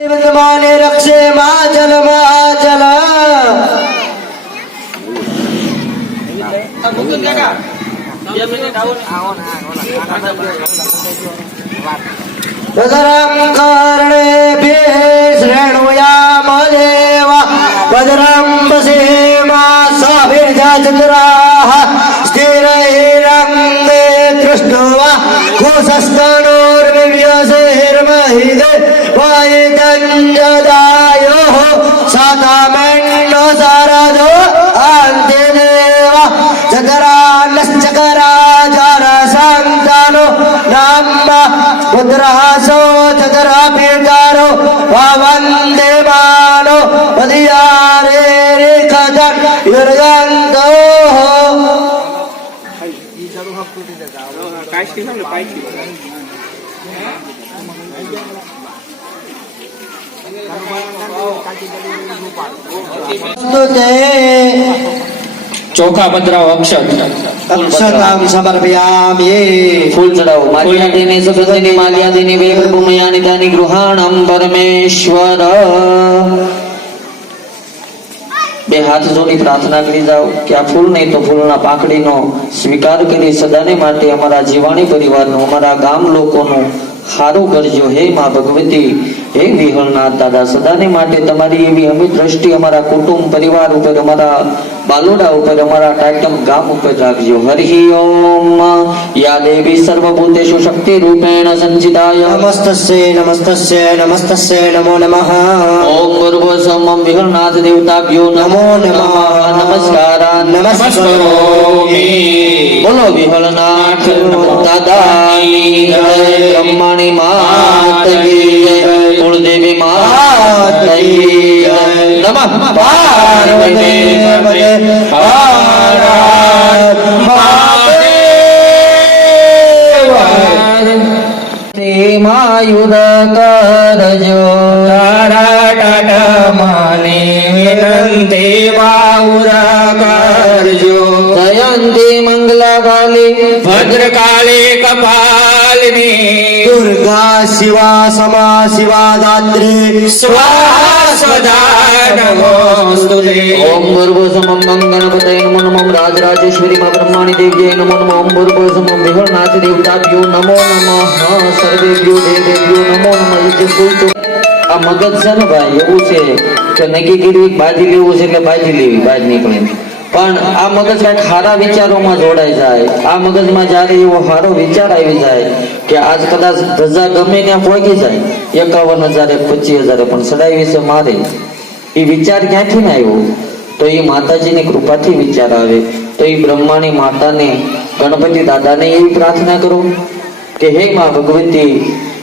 विद्यमाने रक्षे माचल माचल भद्रं कर्णेभिः शृणुयामदेव भद्रं पश्येमासाभिर्जत्राः स्थिरैरङ्गे दृष्ट्वा कुशस्तनोर्विव्यसेर्महिदे वायुतञ्जदायोः शतमेण्डो शरदो अन्तिदेव चकरानश्चकराचारसन्तानो नाम मुद्रासो चकरापीतारो वन्दे मानो मदियारे रेखजन युर्गन्तो ચોખા પધરાવો અક્ષત अक्षतां समर्पयामि ફૂલ ચડાવો માલ્યાદિની સુગંધિની માલ્યાદિની વે પ્રભુમયાની દાની ગૃહાણમ પરમેશ્વર બે હાથ જોડી પ્રાર્થના કરી જાઓ કે આ ફૂલ નહીં તો ફૂલના પાંખડીનો સ્વીકાર કરી સદાને માટે અમારા જીવાણી પરિવારનું અમારા ગામ લોકોનું સારું કરજો હે માં ભગવતી હે વિહળનાથ દાદા સદાને માટે તમારી એવી અમિત દ્રષ્ટિ અમારા કુટુંબ પરિવાર ઉપર અમારા બાલોડા ઉપર અમારા ટાટમ ગામ ઉપર રાખજો હરિ ઓમ યા દેવી સર્વભૂતેષુ શક્તિ રૂપેણ સંચિતાય नमस्तस्य नमस्तस्य नमो नमः ઓમ પૂર્વસમમ વિહળનાથ દેવતાભ્યો નમો નમઃ નમસ્કારાન નમસ્કારોમિ બોલો વિહળનાથ દાદાની જય બ્રહ્માણી માત કી જય કુળદેવી માત કી જય નમઃ પાર્વતી હર મહાદેવ માયુર કરજો ટાટ માને વિનંતી વાઉરા કરજો જયંતી મંગલા કાલી ભદ્રકાળી કપાલિની दुर्गा शिवा समा शिवा दात्री સ્વાહા સ્વધા નમોસ્તુતે ઓમ ભૂર્ભુવસ્સું ગણપતયે નમો નમઃ રાજરાજેશ્વરી માં બ્રહ્માણી દેવ્યે નમો નમઃ ઓમ ભૂર્ભુવસ્સું વિહળનાથ દેવતાભ્યો નમો નમઃ સર્વેભ્યો દેવેભ્યો નમો નમઃ યજ્ઞ આ મગજ છે ને ભાઈ એવું છે કે નક્કી કર્યું બાજી લેવું છે એટલે બાજી લેવી બાજ નીકળે પણ આ મગજ કઈક સારા વિચારોમાં જોડાઈ જાય આ મગજમાં જયારે એવો સારો વિચાર આવી જાય કે આજ કદાચ ધજા ગમે ત્યાં પહોંચી જાય 51,000 25,000 પણ સડાઈ વિશે મારે એ વિચાર ક્યાંથી ને આવ્યો તો એ માતાજીની કૃપાથી વિચાર આવે તો એ બ્રહ્માની માતાને ગણપતિ દાદાને એવી પ્રાર્થના કરો કે હે માં ભગવતી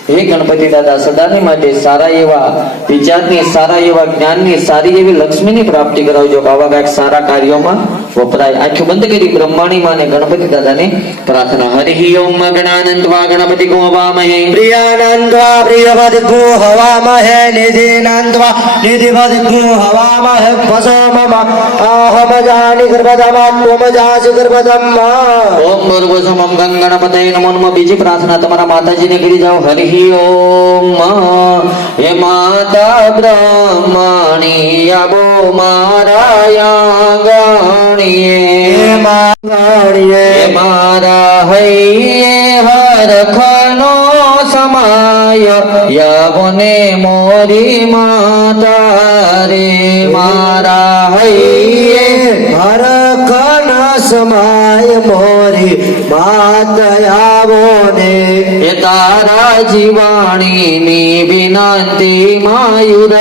હે ગણપતિ દાદા સદાને માટે સારા એવા વિચારની સારા એવા જ્ઞાનની સારી એવી લક્ષ્મીની પ્રાપ્તિ કરાવજો આવા કઈક સારા કાર્યોમાં વપરાય આંખો બંધ કરી બ્રહ્માણી માને ગણપતિ દાદાને પ્રાર્થના હરિ ઓમ ગણાનંદવા ગણપતિ ગો હવામહે प्रियानंदवा प्रियवद गो हवामहे निधिनंदवा निधिवद गो हवामहे वसमम आहम जानि गर्भदमा त्वम जासि गर्भदम्मा ઓમ ભૂર્ભુવસ્સું ગણપતયે નમો નમઃ બીજી પ્રાર્થના તમારા માતાજીને કરી જાઓ હરિ ઓમ હે માતા બ્રહ્માણી આવો મારા આંગણીએ माणिये મારા હૈયે હરખનો સમાય યાવને મોરી માતા રે મારા હૈયે हरखन समाय मोरी मातयावो ने એ તારા જીવાણીની વિનંતી માયુર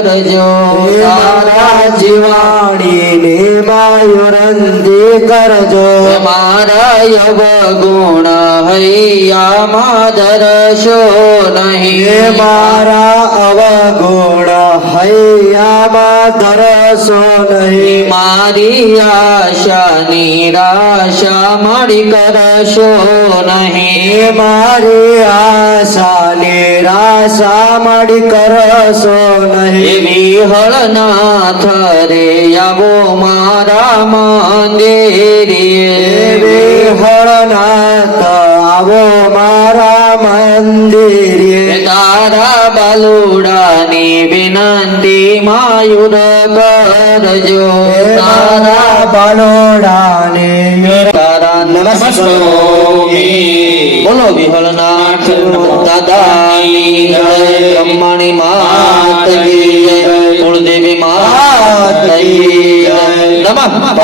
કરજો तारा जीवाणी ने मायुरंदी करजो મારા અવગુણ હૈયામાં ધરશો हे નહીં मारा अवगुण हैयामा धरसो नहीं મારી આશા નિરાશા મારી કરશો નહીં हे मारी आशा निराशा मड़ी करसो नहीं એવી હળનાથ રે આવો મારા મંદિરે देवी हरनाथ आवो मारा મંદિરે તારા બાલુડાની વિનંતી માયુર કરજો તારા બાલોડાને તારા નમસ્કરોમિ. બોલો વિહળનાથ દાદાની જય, બ્રહ્માણી માત કી જય, કુળદેવી માત કી જય. નમઃ